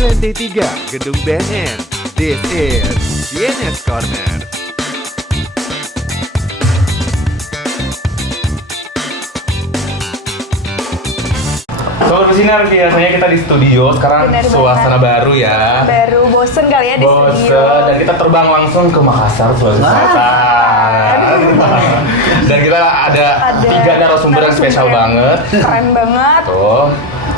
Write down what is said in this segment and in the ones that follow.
lantai 3 Gedung BNN. This is BNS Corner. Sobat Pesinar, biasanya kita di studio, sekarang Bener suasana banget. baru ya. Baru bosen kali ya di studio. Bosen, dan kita terbang langsung ke Makassar, Sulawesi Selatan. Dan kita ada 3 narasumber yang spesial banget. Keren banget. Tuh.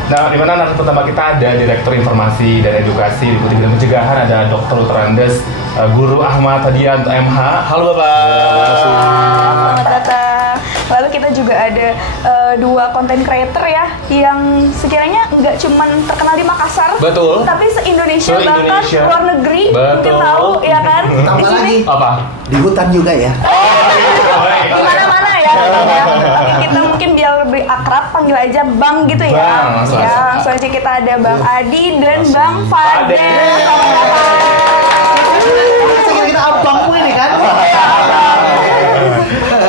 Nah, di mana narasumber pertama kita ada Direktur Informasi dan Edukasi Deputi Bidang Pencegahan, ada Dr. Luterandes, Guru Ahmad Hadianto MH. Halo Bapak. Selamat datang. Lalu kita juga ada 2 content creator ya yang sekiranya nggak cuman terkenal di Makassar, Betul. tapi se-Indonesia bahkan Se-Indonesia. luar negeri Betul. mungkin tahu ya kan. Tambah Di sini lagi Apa? di hutan juga ya. di mana-mana ya. Oke, kita mungkin biar lebih akrab panggil aja Bang gitu ya. Bang, langsung Ya, aja. langsung aja kita ada Bang Adi dan Bang Fadel. Fadel. Selamat datang. Kita abangmu ini kan.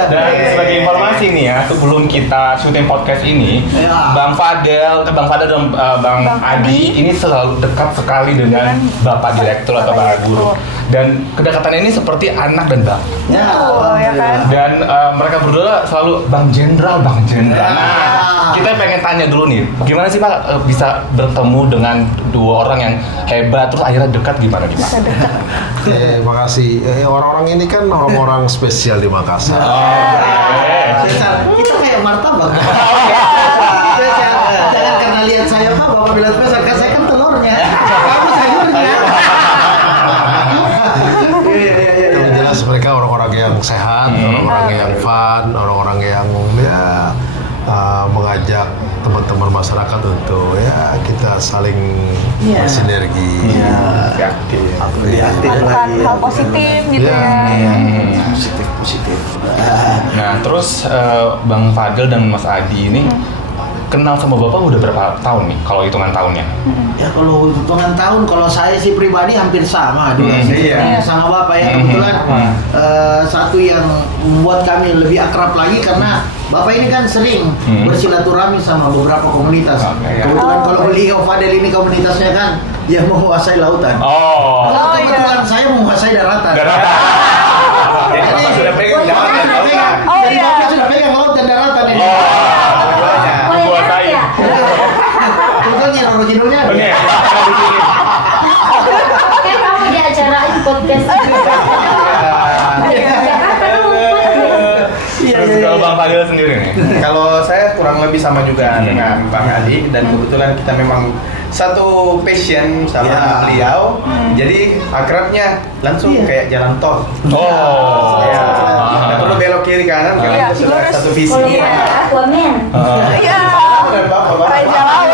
Dan sebagai informasi nih ya, sebelum kita syuting podcast ini, Ya. Bang Fadel dan Bang Bang Adi Adi ini selalu dekat sekali dengan Bapak Direktur atau Bapak Guru. Dan kedekatan ini seperti anak dan Bang. Ya, Betul, ya kan? Dan mereka berdua selalu Bang Jenderal, Bang Jenderal. Nah, kita pengen tanya dulu nih, gimana sih Pak bisa bertemu dengan 2 orang yang hebat terus akhirnya dekat gimana nih Pak? Bisa dekat. Makasih. Orang-orang ini kan orang-orang spesial di Makassar. Kita kayak martabak. Jangan karena lihat saya Pak, Bapak bilang spesial, kan saya kan telurnya. Kamu sayurnya. Yang jelas mereka orang-orang yang sehat, orang-orang yang fun, orang-orang yang mengajak teman-teman masyarakat untuk ya kita saling Iya. bersinergi. Lebih aktif Melakukan lagi. hal positif gitu Iya. ya. Positif. Nah, terus Bang Fadel dan Mas Adi ini kenal sama Bapak udah berapa tahun nih kalau hitungan tahunnya? Ya kalau hitungan tahun, kalau saya sih pribadi hampir sama juga sih. Iya. Sama Bapak ya kebetulan satu yang membuat kami lebih akrab lagi karena Bapak ini kan sering bersilaturahmi sama beberapa komunitas. Oke, ya. Kebetulan Oh, kalau beliau Fadel ini komunitasnya kan dia menguasai lautan. Oh. Kalau Oh, kebetulan iya. saya menguasai daratan. Daratan. Jadi Bapak sudah pegang Bapak daratan sudah dan pegang. Oh, Jadi iya. Bapak sudah pegang laut dan daratan ini. Menguasai. Kebetulan yang Roro Jidulnya. Oke. Kan kamu di acara podcast Jakarta tuh Terus kalau Bang Fadel sendiri nih? Kalau saya kurang lebih sama juga dengan Bang Adi dan kebetulan kita memang satu passion sama Ya. beliau. Jadi akrabnya langsung Iya. kayak jalan tol. Oh. Ya. Nggak perlu belok kiri kanan karena Iya, itu sudah lurus. satu visi. kalau bukan Aquaman. Iya. Dan Bapak, Raja Laut.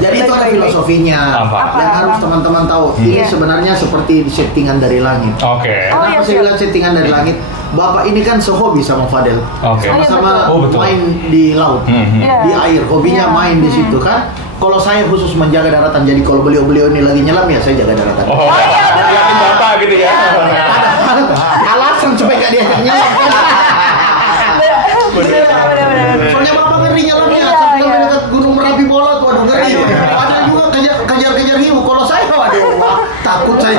Jadi itu ada filosofinya Apa? yang harus teman-teman tahu. Ini Iya. sebenarnya seperti settingan dari langit. Oke. Oh, Kenapa iya, saya siap. bilang settingan dari langit? Bapak ini kan sehobi sama Fadel. Oke. Sama-sama Oh, betul. main di laut, Iya. di air. Hobinya Iya. main di situ kan. Kalau saya khusus menjaga daratan. Jadi kalau beliau-beliau ini lagi nyelam ya saya jaga daratan. Oh, liatin Bapak gitu ya. Alasan supaya gak diajak nyelam. Benar-benar. Soalnya Bapak ngeri nyelamnya. Iya, Sampai iya. dekat Gunung Merapi Bolot, waduh ngeri. Ada juga kejar-kejar hiu. Kalau saya, waduh, takut saya.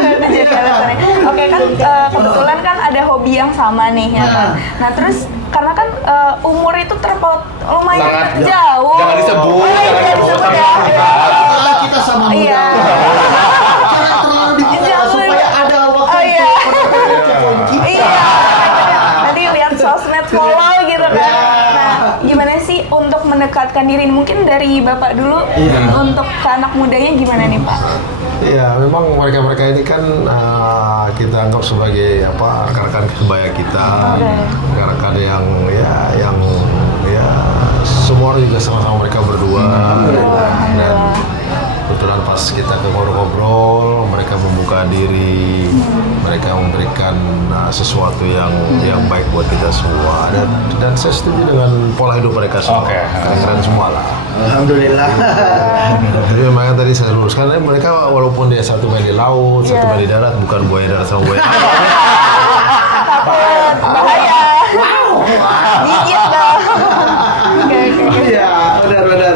Jadi alasannya. Oke kan kebetulan kan ada hobi yang sama nih ya kan. Nah terus karena kan umur itu lumayan Sangat jauh. jangan disebut, Oh, iya, jangan jangan disebut disebut sama ya. kita. Kita sama muda. Iya. Jangan terlalu dibuka Jangan. supaya ada waktu Oh, iya. kunci. Iya. Nanti lihat sosmed follow gitu kan. Nah, gimana sih untuk mendekatkan diri? Mungkin dari Bapak dulu untuk ke anak mudanya gimana nih Pak? Ya, memang mereka-mereka ini kan kita anggap sebagai rekan-rekan sebaya kita, rekan-rekan yang semua orang juga sama-sama mereka berdua. Dan kebetulan pas kita ke ngobrol-ngobrol, mereka membuka diri, mereka memberikan sesuatu yang baik buat kita semua. Dan saya setuju dengan pola hidup mereka semua. Oke. Keren-keren semua lah. Alhamdulillah. Jadi makanya tadi saya luruskan, mereka walaupun dia satu main di laut, satu main di darat, bukan buaya darat sama buaya. Takut bahaya. Gigit dong. Oke. Iya, benar-benar.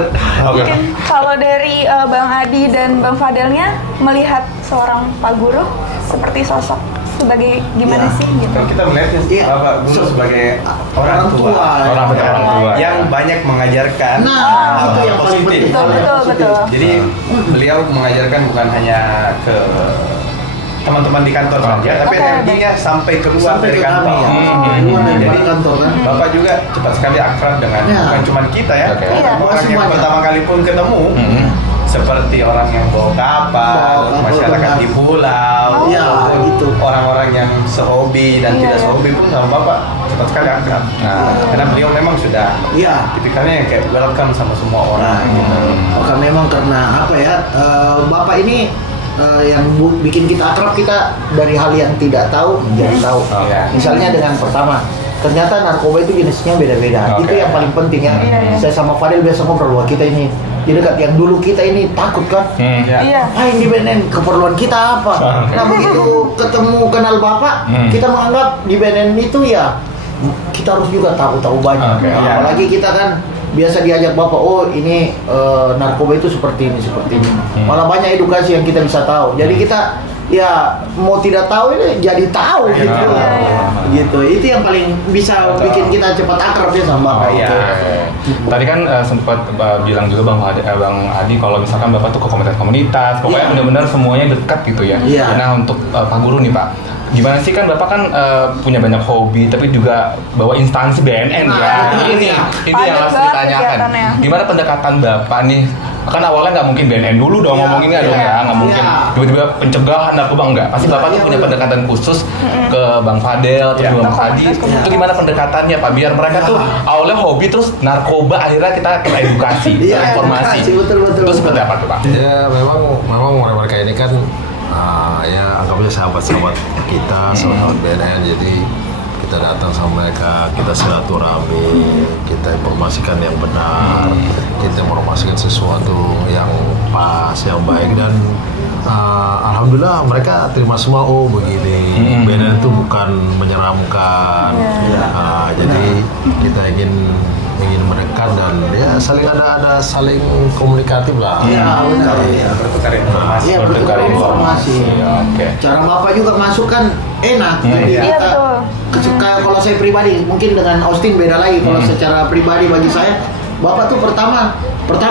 Bang Fadelnya melihat seorang Pak Guru seperti sosok sebagai gimana Ya. sih gitu? Kalau kita melihatnya Iya. Bapak Guru sebagai orang tua, Orang tua. yang banyak mengajarkan Nah, itu yang paling positif. penting. Betul. Jadi beliau mengajarkan bukan hanya ke teman-teman di kantor saja, tapi Oke, energinya sampai keluar Sampai dari ke kami kantor. ya. Hmm. Dari Jadi kantor kan. Bapak juga cepat sekali akrab dengan Ya. bukan cuma kita ya, Oke. Iya. orang yang Semuanya. pertama kali pun ketemu. Seperti orang yang bawa kapal, Bawa kapal, masyarakat benar. di pulau, Iya, gitu. orang-orang yang sehobi dan Iya, tidak iya. sehobi pun sama Bapak cepat sekali akrab. Karena beliau memang sudah Iya. tipikalnya yang kayak welcome sama semua orang. Gitu. Maka memang karena apa ya, Bapak ini yang bikin kita akrab, kita dari hal yang tidak tahu menjadi tahu. Iya. Misalnya dengan pertama, ternyata narkoba itu jenisnya beda-beda. Oke. Itu yang paling penting ya. Iya. Saya sama Fadil biasa ngobrol bahwa kita ini jadi dekat, yang dulu kita ini takut kan. Ya. Iya. Yang di BNN keperluan kita apa? Nah begitu ketemu kenal Bapak, kita menganggap di BNN itu ya kita harus juga tahu banyak. Oke. Nah, apalagi kita kan biasa diajak Bapak, oh ini narkoba itu seperti ini. Malah banyak edukasi yang kita bisa tahu. Jadi kita ya mau tidak tahu ini jadi tahu gitu. Iya. Gitu. Itu yang paling bisa bikin kita cepat akrab ya sama Bapak. Iya. Tadi kan sempat bilang juga Bang Adi kalau misalkan Bapak tuh ke komunitas, pokoknya Iya. benar-benar semuanya dekat gitu ya. Iya. Nah untuk Pak Guru nih Pak, gimana sih kan Bapak kan punya banyak hobi tapi juga bawa instansi BNN Nah, ya. itu Ini dia. yang harus Padat banget ditanyakan. kegiatannya. Gimana pendekatan Bapak nih? Kan awalnya nggak mungkin BNN dulu dong Iya, ngomonginnya dong iya. ya, nggak mungkin Iya. tiba-tiba pencegahan narkoba enggak. Pasti Bapak tuh Iya, punya betul. pendekatan khusus ke Bang Fadel terus Iya. juga Bang Adi. Iya. Itu gimana pendekatannya Pak? Biar mereka tuh awalnya hobi terus narkoba akhirnya kita edukasi, Iya, informasi. edukasi, betul. Itu seperti apa tuh Pak? Ya memang mereka ini kan ya anggapnya sahabat-sahabat kita, sahabat BNN. Jadi kita datang sama mereka, kita silaturahmi, kita informasikan yang benar, kita informasikan sesuatu yang pas, yang baik, dan alhamdulillah mereka terima semua. Oh begini, BNN itu bukan menyeramkan. Jadi kita ingin mendekat dan ya saling ada saling komunikatif lah. Iya, benar. Iya. Bertukar informasi. Iya, Bertukar bertukar informasi. Oke. Cara Bapak juga masuk kan enak. Jadi Iya, kita, betul. kayak kalau saya pribadi, mungkin dengan Austin beda lagi. Kalau secara pribadi bagi saya, Bapak tuh pertama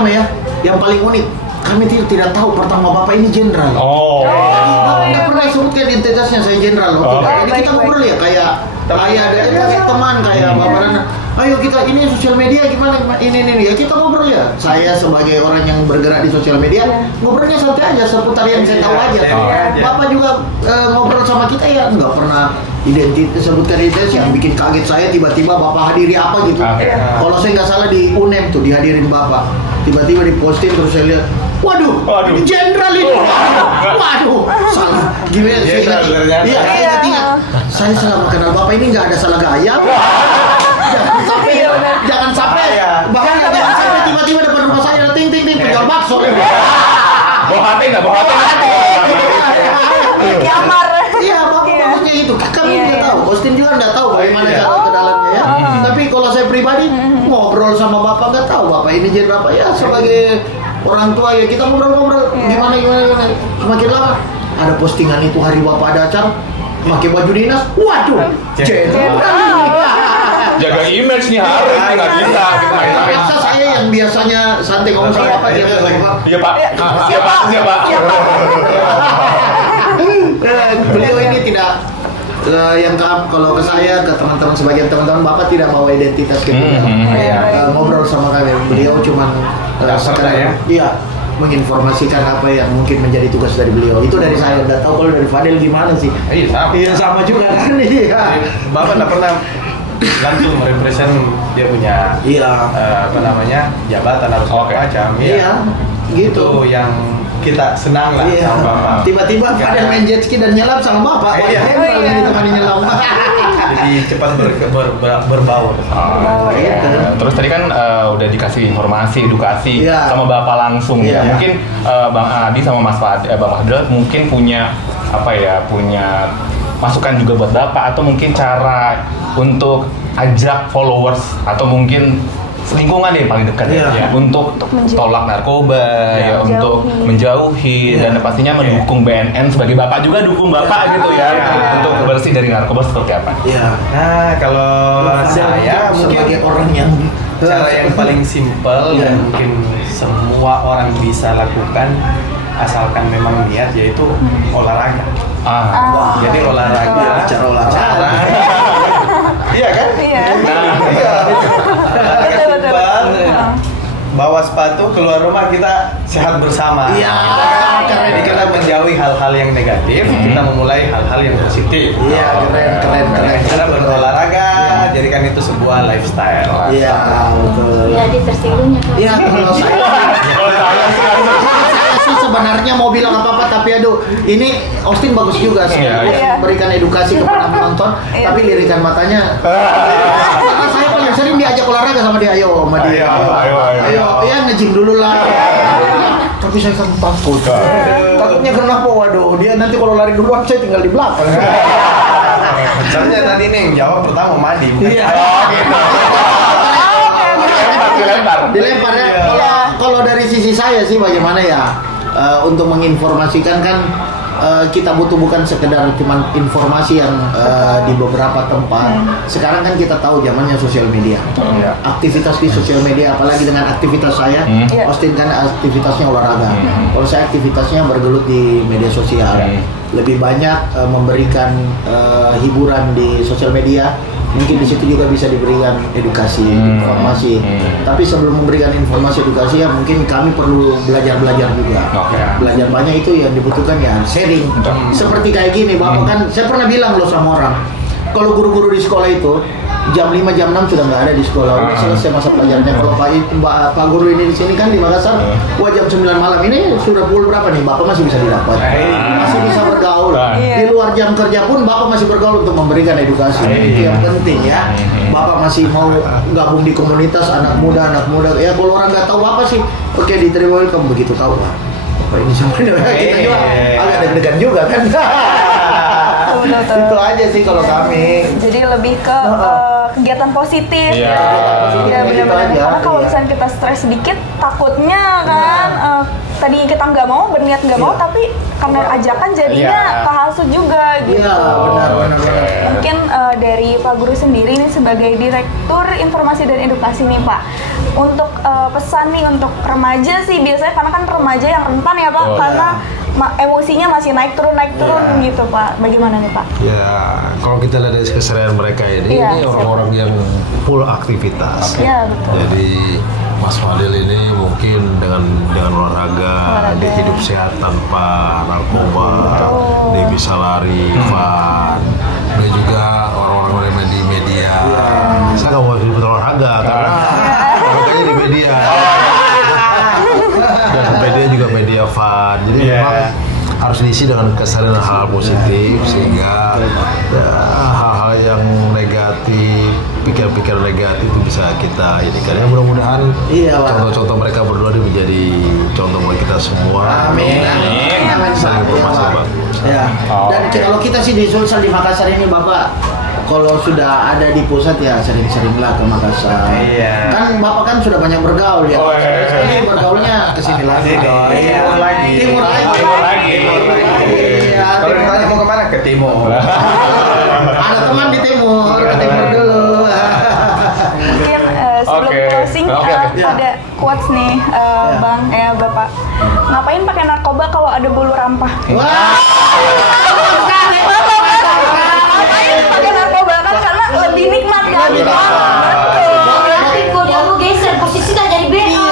ya, yang paling unik. Kami tidak tahu pertama Bapak ini jenderal. Oh. Bapak nggak pernah sebutkan identitasnya saya jenderal. Oh. Tidak. Jadi kita Baik, ngobrol ya kayak ada teman kayak Bapak Rana. Ayo kita ini sosial media gimana ini ya, kita ngobrol ya. Saya sebagai orang yang bergerak di sosial media, ngobrolnya santai aja seputar yang saya tahu aja. Sharing aja. Bapak juga ngobrol sama kita ya, nggak pernah sebutkan identitas yang bikin kaget saya tiba-tiba Bapak hadiri apa gitu. Oke. Kalau saya nggak salah di UNEM tuh dihadirin Bapak, tiba-tiba diposting terus saya lihat, waduh, ini jenderal ini. Waduh, salah. Gimana saya Jenderal ingat? ternyata. Iya, saya ingat. Saya selama kenal Bapak ini nggak ada salah gaya. Jangan sampai, Iya. bahkan jangan sampai tiba-tiba depan rumah saya ting penjual bakso. Bawa hati nggak? Bawa hati. Kiamar. Iya, maksudnya itu. Kami Iya, nggak iya. tahu. Austin juga nggak tahu bagaimana Iya. cara ke dalamnya ya. Tapi kalau saya pribadi ngobrol sama Bapak nggak tahu Bapak ini jenderal apa ya, sebagai orang tua ya kita ngobrol-ngobrol gimana. Semakin lama ada postingan itu hari Bapak ada acara pakai baju dinas. Waduh, jenderal. Jaga image nih harus nggak bisa kita main-main. Biasa saya yang biasanya santai ngomong sama Bapak dia bilang, Bapak. Iya Pak. Siapa? Beliau ini tidak yang kalau ke saya, ke teman-teman, sebagian teman-teman Bapak tidak bawa identitas gitu. Ngobrol sama kami, beliau cuma Sekedar ya? iya, menginformasikan apa yang mungkin menjadi tugas dari beliau. Itu dari saya, nggak tahu kalau dari Fadel gimana sih. Iya sama. Iya sama juga kan. Iya. Bapak nggak pernah langsung merepresent dia punya Iya. jabatan atau segala Oke. macam. Iya. Gitu. Itu yang kita senang lah Iya. sama Bapak. Tiba-tiba Fadel main jet ski dan nyelam sama Bapak. Iya. Wah, hebat ini teman nyelam. Jadi cepat berbaur. Gitu. Terus tadi kan udah dikasih informasi, edukasi Iya. sama Bapak langsung ya. Iya. Mungkin Bang Adi sama Bang Fadel mungkin punya punya masukan juga buat Bapak, atau mungkin cara untuk ajak followers atau mungkin lingkungan nih paling dekat Iya. untuk tolak narkoba, ya untuk menjauhi dan pastinya mendukung BNN sebagai bapak juga dukung bapak gitu ya untuk bersih dari narkoba seperti apa? Iya. Nah, kalau saya sebagai mungkin orang yang cara yang paling simpel dan mungkin semua orang bisa lakukan asalkan memang niat, yaitu olahraga. Jadi olahraga, Cara olahraga. iya kan? Iya. Iya. Betul. Simpel. Bawa sepatu keluar rumah, kita sehat bersama. Iya. Karena kita menjauhi hal-hal yang negatif, kita memulai hal-hal yang positif. Iya, keren. Cara berolahraga, jadikan itu sebuah lifestyle. Iya, betul. Jadi tersinggungnya. Iya, kalau saya sih sebenarnya mau bilang apa-apa, tapi aduh, ini Austin bagus juga sih, Iya. memberikan edukasi kepada penonton, Iya. tapi lirikan matanya. Karena saya paling sering diajak olahraga sama dia, ayo sama dia, ayo, ya nge-gym dulu lah. Tapi saya kan takut. Takutnya kenapa? Waduh, dia nanti kalau lari duluan saya tinggal di belakang. Soalnya tadi nih yang jawab pertama Madi. Iya. Dilempar ya. Kalau dari sisi saya sih bagaimana ya, untuk menginformasikan kan kita butuh bukan sekedar cuman informasi yang di beberapa tempat. Sekarang kan kita tahu zamannya sosial media. Aktivitas di sosial media, apalagi dengan aktivitas saya, Austin kan aktivitasnya olahraga. Kalau saya aktivitasnya bergelut di media sosial. Lebih banyak memberikan hiburan di sosial media. Mungkin di situ juga bisa diberikan edukasi, informasi. Tapi sebelum memberikan informasi edukasi ya mungkin kami perlu belajar juga. Belajar banyak itu yang dibutuhkan ya sharing. Seperti kayak gini, Bapak kan saya pernah bilang loh sama orang, kalau guru-guru di sekolah itu jam 5 jam 6 sudah nggak ada di sekolah, udah selesai masa pelajarannya. Kalau Pak guru ini di sini kan di Makassar, wah jam 9 malam ini sudah pukul berapa nih, Bapak masih bisa didapat, masih bisa bergaul. Di luar jam kerja pun Bapak masih bergaul untuk memberikan edukasi. Itu yang penting ya. Bapak masih mau gabung di komunitas anak muda. Ya kalau orang nggak tahu Bapak sih, oke diterima, welcome, begitu tahu Pak. Bapak ini sebenarnya kita juga agak deg-degan juga kan. Betul. Itu aja sih kalau kami. Jadi lebih ke kegiatan positif. Iya. Ya benar-benar. Gitu aja. Karena kalau misalnya kita stres sedikit, takutnya kan tadinya kita nggak mau, berniat nggak mau, tapi karena ajakan jadinya kehasut juga gitu. Iya, benar. Mungkin dari Pak Guru sendiri nih sebagai Direktur Informasi dan Edukasi nih Pak, untuk pesan nih untuk remaja sih biasanya, karena kan remaja yang rentan ya Pak, karena emosinya masih naik turun gitu Pak. Bagaimana nih Pak? Ya, kalau kita lihat dari keseharian mereka ini orang-orang yang full aktivitas. Iya betul. Jadi Mas Fadil ini mungkin dengan olahraga, dia hidup sehat tanpa narkoba, dia bisa lari, fun. Dia juga orang-orang di media. Saya nggak mau disebut olahraga karena olahraganya di media. Dan media juga media fun. Jadi memang harus diisi dengan kesadaran hal positif sehingga hal-hal yang negatif, pikiran-pikiran negatif itu bisa kita ini kan ya, mudah-mudahan contoh-contoh mereka berdua ini menjadi contoh buat kita semua. Amin. Saling informasi yang bagus. Ya. Dan kalau kita sih di Sulsel di Makassar ini Bapak, kalau sudah ada di pusat ya sering-seringlah ke Makassar. Kan Bapak kan sudah banyak bergaul ya. Ini bergaulnya ke sini lagi. Timur lagi. Kalau ditanya mau kemana? Ke timur. Ada teman di timur, ke timur dulu. Mungkin sebelum closing ada quotes nih Bapak. Ngapain pakai narkoba kalau ada bulu rampah? Wah. Ngapain pakai narkoba kan karena lebih nikmat kan? Nanti kalau dia mau geser posisinya jadi beda.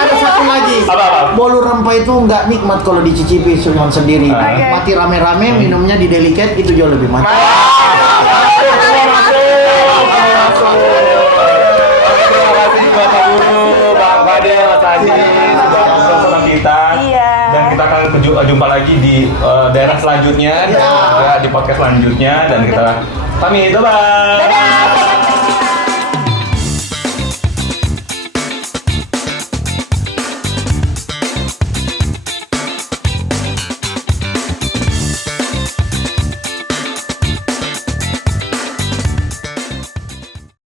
Ada satu lagi. Bolu rempah itu nggak nikmat kalau dicicipi cuma sendiri. Mati rame-rame, minumnya di delikat itu jauh lebih mantap. Dan kita akan jumpa lagi di daerah selanjutnya dan juga di podcast selanjutnya dan kita pamit, bye.